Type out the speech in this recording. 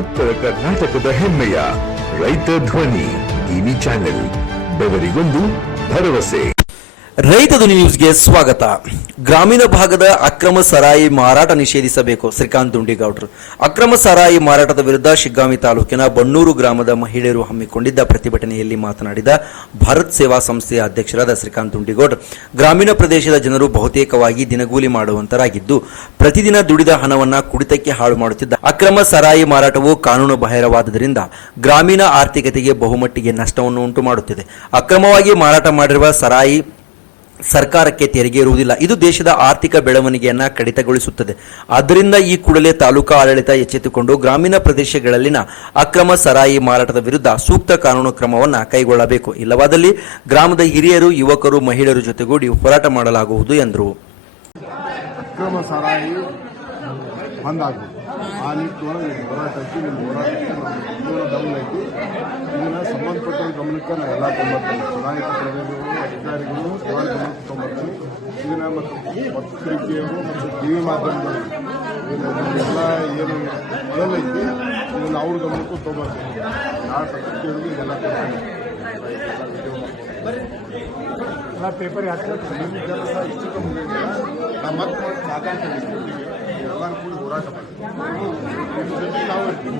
ಉತ್ತರ ಕರ್ನಾಟಕದ ಹೆಮ್ಮೆಯ ರೈತ ಧ್ವನಿ ಟಿವಿ ಚಾನೆಲ್, ಬೆವರಿಗೊಂದು ಭರವಸೆ. ರೈತ ಧ್ವನಿ ನ್ಯೂಸ್ಗೆ ಸ್ವಾಗತ. ಗ್ರಾಮೀಣ ಭಾಗದ ಅಕ್ರಮ ಸರಾಯಿ ಮಾರಾಟ ನಿಷೇಧಿಸಬೇಕು, ಶ್ರೀಕಾಂತ್ ದುಂಡಿಗೌಡರು. ಅಕ್ರಮ ಸರಾಯಿ ಮಾರಾಟದ ವಿರುದ್ಧ ಶಿಗ್ಗಾಂವಿ ತಾಲೂಕಿನ ಬಣ್ಣೂರು ಗ್ರಾಮದ ಮಹಿಳೆಯರು ಹಮ್ಮಿಕೊಂಡಿದ್ದ ಪ್ರತಿಭಟನೆಯಲ್ಲಿ ಮಾತನಾಡಿದ ಭಾರತ್ ಸೇವಾ ಸಂಸ್ಥೆಯ ಅಧ್ಯಕ್ಷರಾದ ಶ್ರೀಕಾಂತ್ ದುಂಡಿಗೌಡರು, ಗ್ರಾಮೀಣ ಪ್ರದೇಶದ ಜನರು ಬಹುತೇಕವಾಗಿ ದಿನಗೂಲಿ ಮಾಡುವಂತರಾಗಿದ್ದು, ಪ್ರತಿದಿನ ದುಡಿದ ಹಣವನ್ನ ಕುಡಿತಕ್ಕೆ ಹಾಳು ಮಾಡುತ್ತಿದ್ದ ಅಕ್ರಮ ಸರಾಯಿ ಮಾರಾಟವು ಕಾನೂನು ಬಾಹಿರವಾದ್ದರಿಂದ ಗ್ರಾಮೀಣ ಆರ್ಥಿಕತೆಗೆ ಬಹುಮಟ್ಟಿಗೆ ನಷ್ಟವನ್ನು ಉಂಟು ಮಾಡುತ್ತಿದೆ. ಅಕ್ರಮವಾಗಿ ಮಾರಾಟ ಮಾಡಿರುವ ಸರಾಯಿ ಸರ್ಕಾರಕ್ಕೆ ತೆರಿಗೆ ಇರುವುದಿಲ್ಲ. ಇದು ದೇಶದ ಆರ್ಥಿಕ ಬೆಳವಣಿಗೆಯನ್ನ ಕಡಿತಗೊಳಿಸುತ್ತದೆ. ಆದ್ದರಿಂದ ಈ ಕೂಡಲೇ ತಾಲೂಕಾ ಆಡಳಿತ ಎಚ್ಚೆತ್ತುಕೊಂಡು ಗ್ರಾಮೀಣ ಪ್ರದೇಶಗಳಲ್ಲಿನ ಅಕ್ರಮ ಸರಾಯಿ ಮಾರಾಟದ ವಿರುದ್ಧ ಸೂಕ್ತ ಕಾನೂನು ಕ್ರಮವನ್ನು ಕೈಗೊಳ್ಳಬೇಕು. ಇಲ್ಲವಾದಲ್ಲಿ ಗ್ರಾಮದ ಹಿರಿಯರು, ಯುವಕರು, ಮಹಿಳೆಯರ ಜೊತೆಗೂಡಿ ಹೋರಾಟ ಮಾಡಲಾಗುವುದು ಎಂದರು. ಅಕ್ರಮ ಸರಾಯಿ ಬಂದಾಗಬೇಕು. ಆ ನಿಟ್ಟಿನೊಳಗೆ ಹೋರಾಟಕ್ಕೆ ಗಮನ ಐತಿ. ಇದನ್ನ ಸಂಬಂಧಪಟ್ಟ ಗಮನಕ್ಕೆ ನಾವು ಎಲ್ಲ ತೊಗೊಂಬರ್ತೀವಿ. ಚುನಾಯಿತ ಪ್ರತಿನಿಧಿಗಳು, ಅಧಿಕಾರಿಗಳು ಎಲ್ಲ ಗಮನಕ್ಕೆ ತೊಗೊಂಬರ್ತೀವಿ. ಇದನ್ನ ಮತ್ತು ಪತ್ರಿಕೆಯವರು ಮತ್ತು ಟಿವಿ ಮಾಧ್ಯಮಗಳು ಎಲ್ಲ ಏನು ಏನೈತಿ ಇದನ್ನು ಅವ್ರ ಗಮನಕ್ಕೂ ತೊಗೊಂಬರ್ತೀವಿ. ಯಾವ ಪತ್ರಿಕೆಯವ್ರಿಗೆ ಇದೆಲ್ಲ ಕೊಡ್ತೀವಿ. ಎಲ್ಲ ಪೇಪರ್ ಹಾಕ್ತಾರೆ. ನಿಮ್ಮ ಕೆಲಸ ಇಷ್ಟು ನಾವು ಮತ್ತೆ ಮಾತಾಡ್ತೀವಿ. ಎಲ್ಲರೂ ಕೂಡ ಹೋರಾಟ ಮಾಡ್ತೀವಿ. ನಾವು ಇರ್ತೀವಿ.